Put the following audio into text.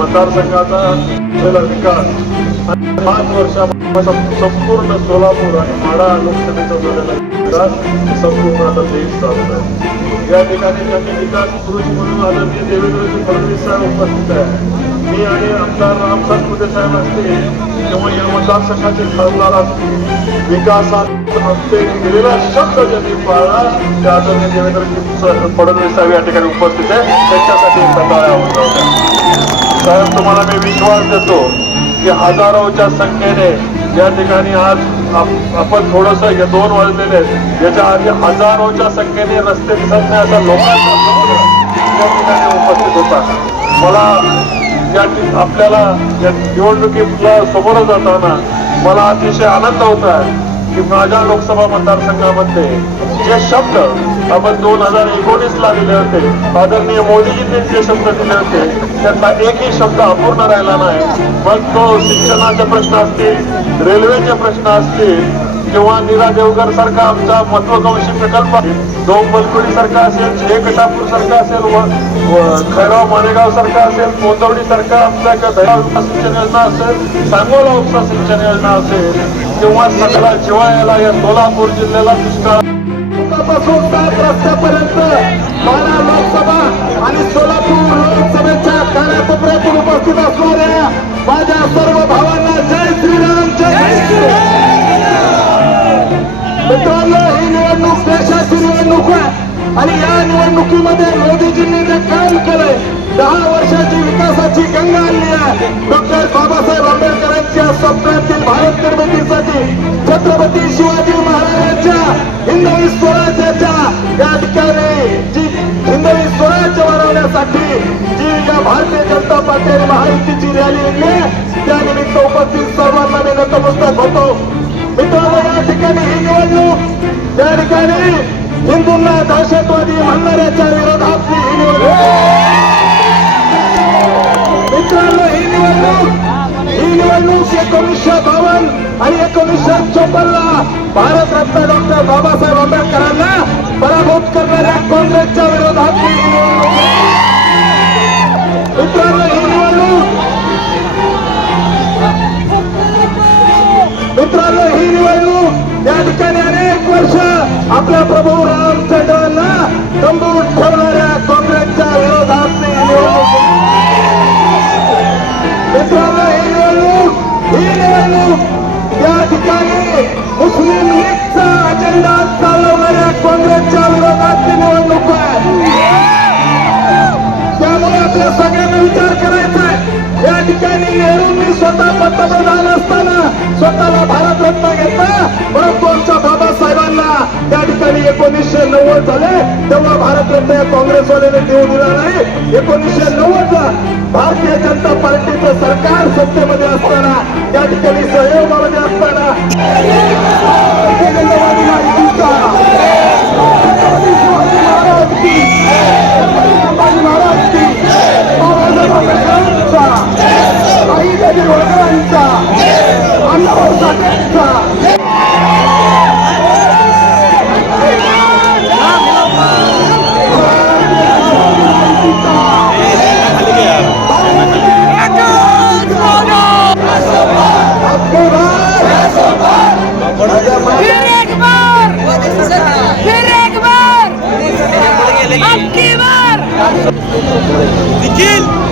मतदारसंघाचा झालेला विकास. आणि पाच वर्षापासून संपूर्ण सोलापूर आणि माडा लोकसभेचा झालेला विकास संपूर्ण आता देश चालत आहे. या ठिकाणी त्यांनी विकास पुरुष म्हणून आदरणीय देवेंद्रजी फडणवीस साहेब उपस्थित आहे मी आणि आमदार राम सातपुते साहेब असते तेव्हा या मतदारसंघाचे खासदार असतील विकासात दिलेला शब्द ज्यांनी पाळला त्या आदरणीय देवेंद्रजी फडणवीस साहेब या ठिकाणी उपस्थित आहे त्यांच्यासाठी एकदा टाळ्या होत्या तर तुम्हाला मी विश्वास देतो की हजारोच्या संख्येने या ठिकाणी आज आपण थोडस हे दोन वाजलेले आहेत. याच्या आधी हजारोच्या संख्येने रस्ते दिसत नाही असा लोकांचा या ठिकाणी उपस्थित होता. मला या आपल्याला या निवडणुकीला समोर जाताना मला अतिशय आनंद होत आहे. की माझ्या लोकसभा मतदारसंघामध्ये जे शब्द आपण दोन हजार एकोणीस ला दिले होते आदरणीय मोदीजींनी जे शब्द दिले होते त्यातला एकही शब्द अपूर्ण राहिला नाही. मग तो शिक्षणाचे प्रश्न असतील रेल्वेचे प्रश्न असतील किंवा नीरा देवगर सारखा आमचा महत्वाकांक्षी प्रकल्प दोन बलकुडी सारखा असेल छे कटापूर सारखा असेल व खैराव मानेगाव सारखा असेल कोंदवडी सारखा आमचा उपसा सिंचन योजना असेल सांगोला उपसा सिंचन योजना असेल किंवा सगळा जिवाळ्याला या सोलापूर जिल्ह्याला दुष्काळपासून सात रस्त्यापर्यंत लोकसभा आणि सोलापूर लोकसभेच्या कानाकोपऱ्यातून उपस्थित असणाऱ्या माझ्या सर्व भावांना जय श्रीराम जय श्रीराम! आणि या निवडणुकीमध्ये मोदीजींनी जे काम केलंय दहा वर्षाची विकासाची गंगा आणली आहे. डॉक्टर बाबासाहेब आंबेडकरांच्या स्वप्नातील भारत निर्मितीसाठी छत्रपती शिवाजी महाराजांच्या हिंदवी स्वराज्याच्या या ठिकाणी जी हिंदवी स्वराज्य वाढवण्यासाठी जी या भारतीय जनता पार्टी आणि महायुतीची रॅली आणली त्यानिमित्त उपस्थित सर्वांना मी नतमस्तक होतो. मित्रांनो या ठिकाणी ही निवडणूक त्या ठिकाणी हिंदूंना दहशतवादी म्हणणाऱ्याच्या विरोधातली ही निवडणूक मित्रांनो ही निवडणूक ही निवडणूक एकोणीसशे बावन्न आणि एकोणीसशे चोपन्नला भारतरत्न डॉक्टर बाबासाहेब आंबेडकरांना पराभूत करणाऱ्या काँग्रेसच्या विरोधातली ही निवडणूक मित्रांनो ही आपल्या प्रभू रामचंद्रांना तंबू ठेवणाऱ्या काँग्रेसच्या विरोधात मित्रांनो ही निवडणूक ही निवडणूक. या ठिकाणी मुस्लिम लीगचा अजेंडा चालवणाऱ्या काँग्रेसच्या विरोधातली निवडणूक आहे. त्यामुळे आपल्या सगळ्यांना विचार करायचा आहे. या ठिकाणी नेहरूंनी स्वतः पंतप्रधान असताना स्वतःला भारतरत्न घेतला. परंतु नव्वद झाले तेव्हा भारतरत्न या काँग्रेसवाल्याने देऊ दिला नाही. एकोणीसशे नव्वद ला भारतीय जनता पार्टीचं सरकार सत्तेमध्ये असताना त्या ठिकाणी सहयोगामध्ये असताना भारतीय जनता पार्टी बार